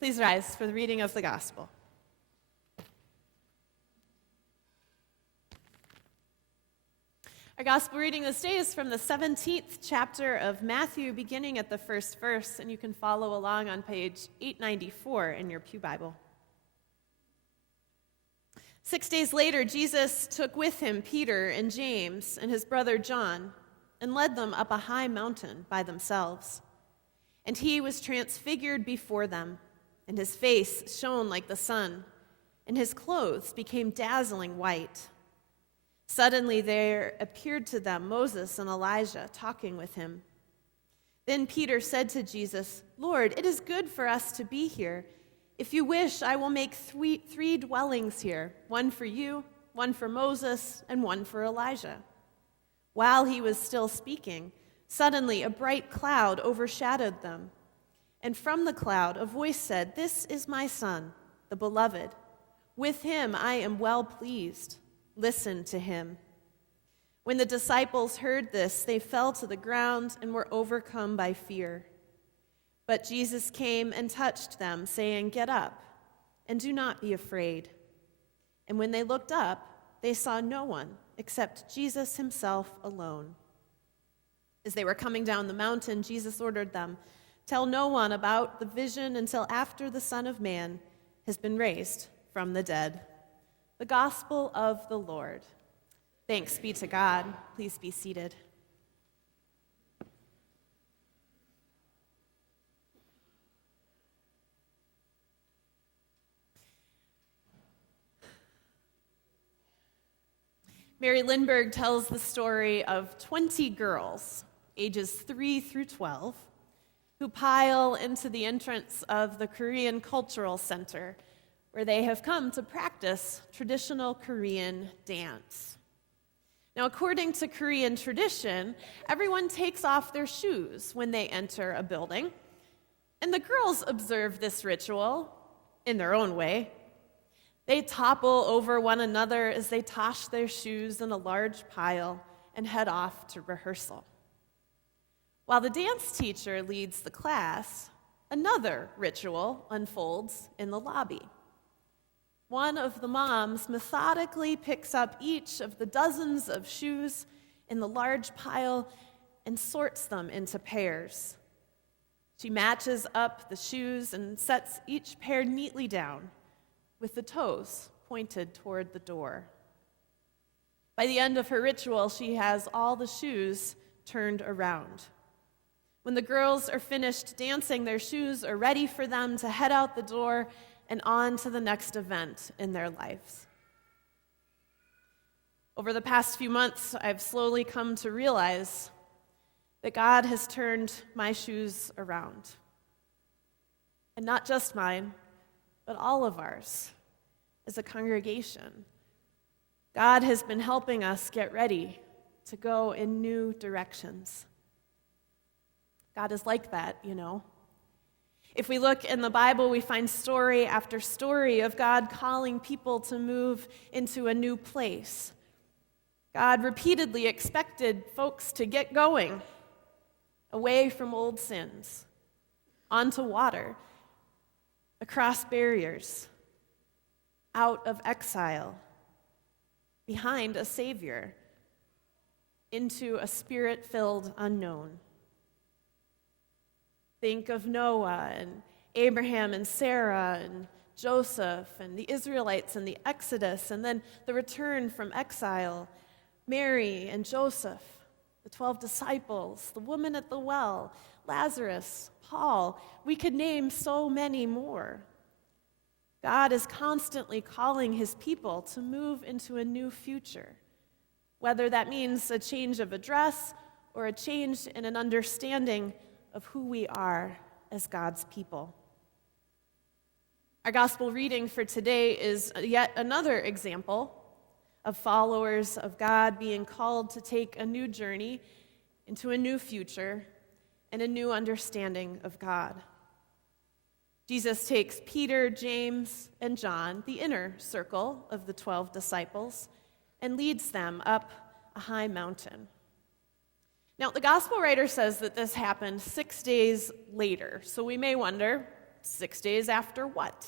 Please rise for the reading of the gospel. Our gospel reading this day is from the 17th chapter of Matthew, beginning at the first verse, and you can follow along on page 894 in your pew Bible. 6 days later, Jesus took with him Peter and James and his brother John and led them up a high mountain by themselves. And he was transfigured before them, and his face shone like the sun, and his clothes became dazzling white. Suddenly there appeared to them Moses and Elijah talking with him. Then Peter said to Jesus, "Lord, it is good for us to be here. If you wish, I will make three dwellings here, one for you, one for Moses, and one for Elijah." While he was still speaking, suddenly a bright cloud overshadowed them. And from the cloud a voice said, "This is my son, the beloved. With him I am well pleased. Listen to him." When the disciples heard this, they fell to the ground and were overcome by fear. But Jesus came and touched them, saying, "Get up, and do not be afraid." And when they looked up, they saw no one except Jesus himself alone. As they were coming down the mountain, Jesus ordered them, "Tell no one about the vision until after the Son of Man has been raised from the dead." The gospel of the Lord. Thanks be to God. Please be seated. Mary Lindbergh tells the story of 20 girls, ages 3 through 12, who pile into the entrance of the Korean Cultural Center, where they have come to practice traditional Korean dance. Now, according to Korean tradition, everyone takes off their shoes when they enter a building, and the girls observe this ritual in their own way. They topple over one another as they toss their shoes in a large pile and head off to rehearsal. While the dance teacher leads the class, another ritual unfolds in the lobby. One of the moms methodically picks up each of the dozens of shoes in the large pile and sorts them into pairs. She matches up the shoes and sets each pair neatly down, with the toes pointed toward the door. By the end of her ritual, she has all the shoes turned around. When the girls are finished dancing, their shoes are ready for them to head out the door and on to the next event in their lives. Over the past few months, I've slowly come to realize that God has turned my shoes around. And not just mine, but all of ours as a congregation. God has been helping us get ready to go in new directions. God is like that, you know. If we look in the Bible, we find story after story of God calling people to move into a new place. God repeatedly expected folks to get going, away from old sins, onto water, across barriers, out of exile, behind a Savior, into a Spirit-filled unknown. Think of Noah and Abraham and Sarah and Joseph and the Israelites and the Exodus, and then the return from exile, Mary and Joseph, the 12 disciples, the woman at the well, Lazarus, Paul. We could name so many more. God is constantly calling his people to move into a new future, whether that means a change of address or a change in an understanding of who we are as God's people. Our gospel reading for today is yet another example of followers of God being called to take a new journey into a new future and a new understanding of God. Jesus takes Peter, James, and John, the inner circle of the 12 disciples, and leads them up a high mountain. Now, the gospel writer says that this happened 6 days later, so we may wonder, 6 days after what?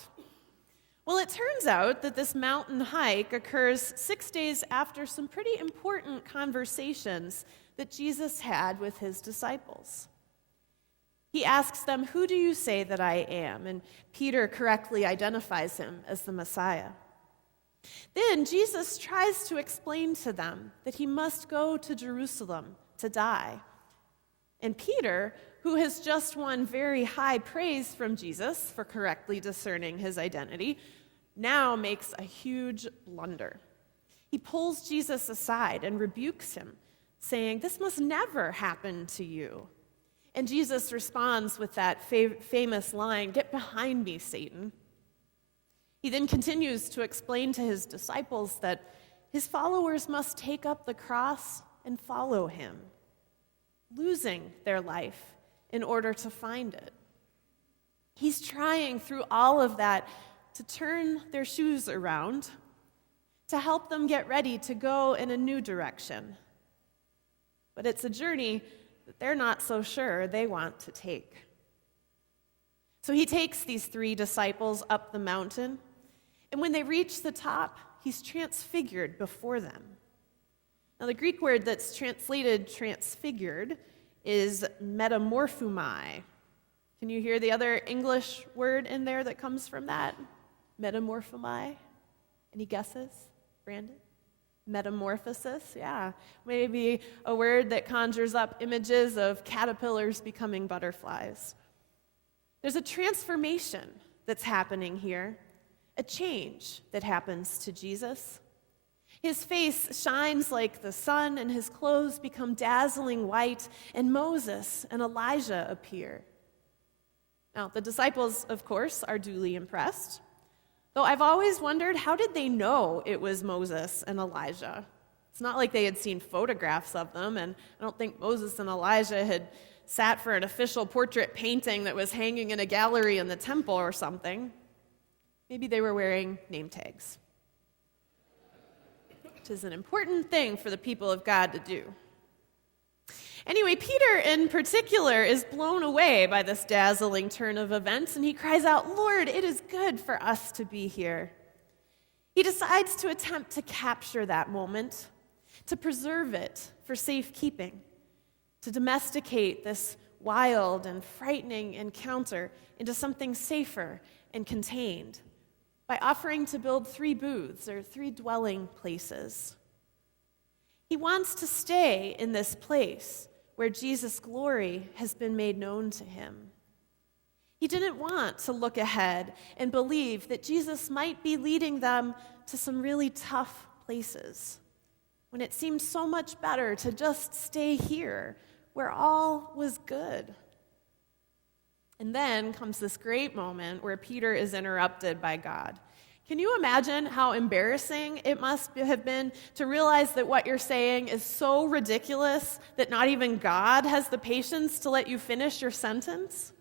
Well, it turns out that this mountain hike occurs 6 days after some pretty important conversations that Jesus had with his disciples. He asks them, "Who do you say that I am?" And Peter correctly identifies him as the Messiah. Then Jesus tries to explain to them that he must go to Jerusalem to die. And Peter, who has just won very high praise from Jesus for correctly discerning his identity, now makes a huge blunder. He pulls Jesus aside and rebukes him, saying, "This must never happen to you." And Jesus responds with that famous line, "Get behind me, Satan." He then continues to explain to his disciples that his followers must take up the cross and follow him, losing their life in order to find it. He's trying through all of that to turn their shoes around, to help them get ready to go in a new direction. But it's a journey that they're not so sure they want to take. So he takes these 3 disciples up the mountain, and when they reach the top, he's transfigured before them. Now, the Greek word that's translated transfigured is metamorphomai. Can you hear the other English word in there that comes from that? Metamorphomai? Any guesses, Brandon? Metamorphosis, yeah. Maybe a word that conjures up images of caterpillars becoming butterflies. There's a transformation that's happening here, a change that happens to Jesus. His face shines like the sun, and his clothes become dazzling white, and Moses and Elijah appear. Now, the disciples, of course, are duly impressed, though I've always wondered, how did they know it was Moses and Elijah? It's not like they had seen photographs of them, and I don't think Moses and Elijah had sat for an official portrait painting that was hanging in a gallery in the temple or something. Maybe they were wearing name tags, which is an important thing for the people of God to do. Anyway, Peter in particular is blown away by this dazzling turn of events, and he cries out, "Lord, it is good for us to be here." He decides to attempt to capture that moment, to preserve it for safekeeping, to domesticate this wild and frightening encounter into something safer and contained by offering to build 3 booths or 3 dwelling places. He wants to stay in this place where Jesus' glory has been made known to him. He didn't want to look ahead and believe that Jesus might be leading them to some really tough places, when it seemed so much better to just stay here where all was good. And then comes this great moment where Peter is interrupted by God. Can you imagine how embarrassing it must have been to realize that what you're saying is so ridiculous that not even God has the patience to let you finish your sentence?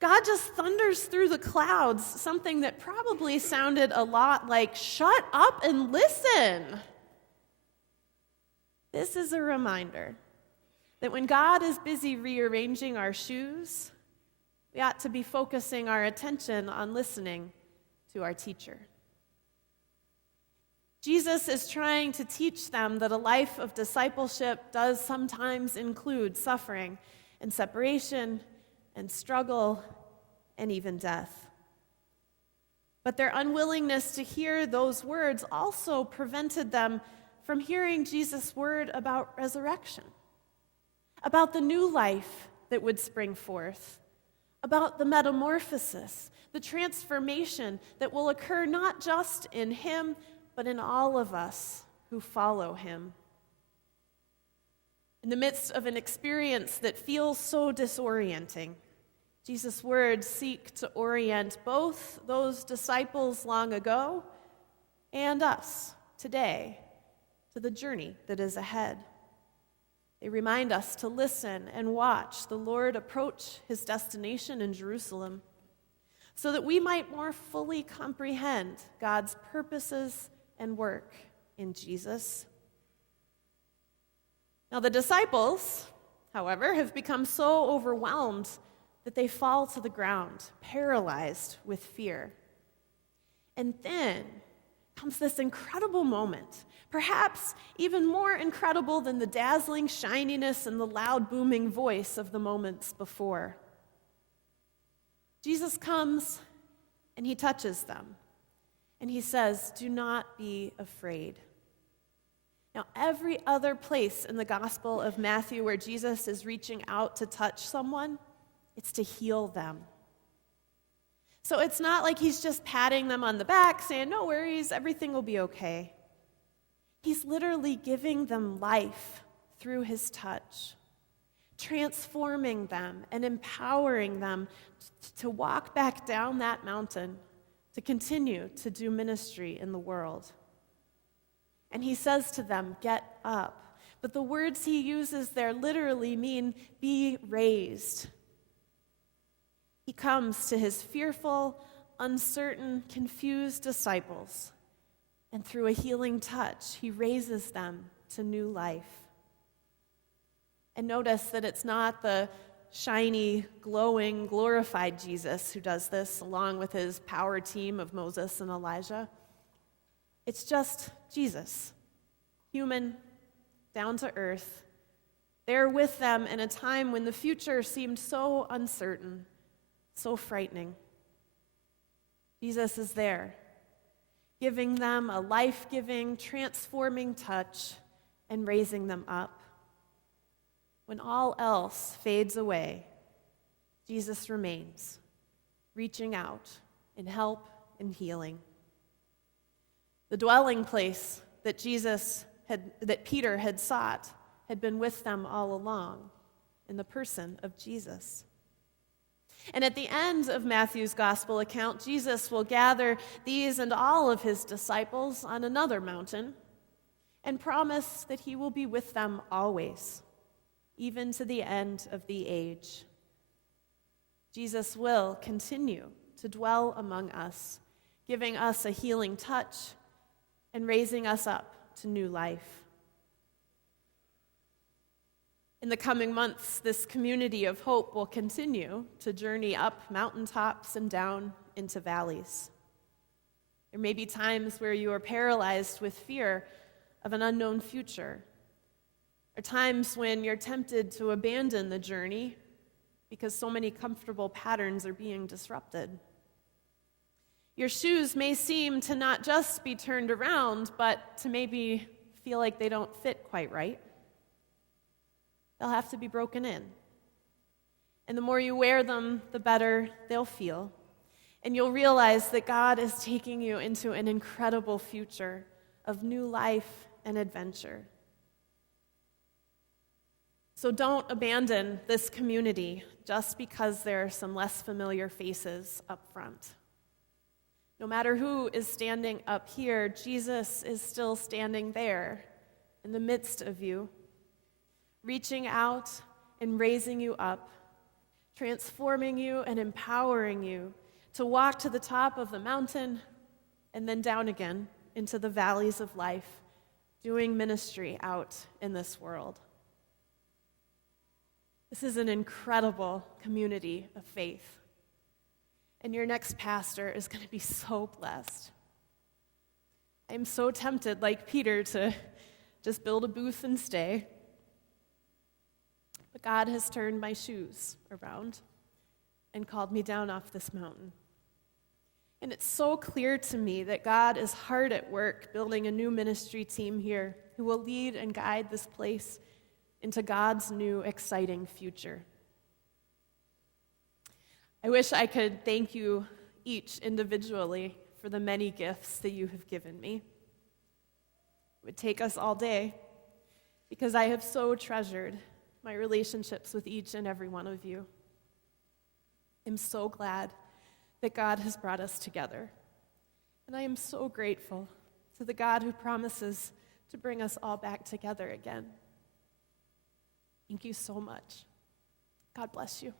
God just thunders through the clouds, something that probably sounded a lot like, "Shut up and listen." This is a reminder that when God is busy rearranging our shoes, we ought to be focusing our attention on listening to our teacher. Jesus is trying to teach them that a life of discipleship does sometimes include suffering and separation and struggle and even death. But their unwillingness to hear those words also prevented them from hearing Jesus' word about resurrection, about the new life that would spring forth, about the metamorphosis, the transformation that will occur not just in him, but in all of us who follow him. In the midst of an experience that feels so disorienting, Jesus' words seek to orient both those disciples long ago and us today to the journey that is ahead. They remind us to listen and watch the Lord approach his destination in Jerusalem, so that we might more fully comprehend God's purposes and work in Jesus. Now, the disciples, however, have become so overwhelmed that they fall to the ground, paralyzed with fear. And then comes this incredible moment, perhaps even more incredible than the dazzling shininess and the loud booming voice of the moments before. Jesus comes and he touches them, and he says, "Do not be afraid." Now, every other place in the Gospel of Matthew where Jesus is reaching out to touch someone, it's to heal them. So it's not like he's just patting them on the back, saying, "No worries, everything will be okay." He's literally giving them life through his touch, transforming them and empowering them to walk back down that mountain, to continue to do ministry in the world. And he says to them, "Get up." But the words he uses there literally mean be raised. He comes to his fearful, uncertain, confused disciples, and through a healing touch, he raises them to new life. And notice that it's not the shiny, glowing, glorified Jesus who does this, along with his power team of Moses and Elijah. It's just Jesus, human, down to earth, there with them in a time when the future seemed so uncertain, so frightening. Jesus is there, giving them a life-giving, transforming touch and raising them up. When all else fades away, Jesus remains, reaching out in help and healing. The dwelling place that Peter had sought had been with them all along in the person of Jesus. And at the end of Matthew's gospel account, Jesus will gather these and all of his disciples on another mountain and promise that he will be with them always, even to the end of the age. Jesus will continue to dwell among us, giving us a healing touch and raising us up to new life. In the coming months, this community of hope will continue to journey up mountaintops and down into valleys. There may be times where you are paralyzed with fear of an unknown future, or times when you're tempted to abandon the journey because so many comfortable patterns are being disrupted. Your shoes may seem to not just be turned around, but to maybe feel like they don't fit quite right. They'll have to be broken in. And the more you wear them, the better they'll feel. And you'll realize that God is taking you into an incredible future of new life and adventure. So don't abandon this community just because there are some less familiar faces up front. No matter who is standing up here, Jesus is still standing there in the midst of you, reaching out and raising you up, transforming you and empowering you to walk to the top of the mountain and then down again into the valleys of life, doing ministry out in this world. This is an incredible community of faith. And your next pastor is going to be so blessed. I'm so tempted, like Peter, to just build a booth and stay. But God has turned my shoes around and called me down off this mountain. And it's so clear to me that God is hard at work building a new ministry team here who will lead and guide this place into God's new, exciting future. I wish I could thank you each individually for the many gifts that you have given me. It would take us all day because I have so treasured my relationships with each and every one of you. I'm so glad that God has brought us together. And I am so grateful to the God who promises to bring us all back together again. Thank you so much. God bless you.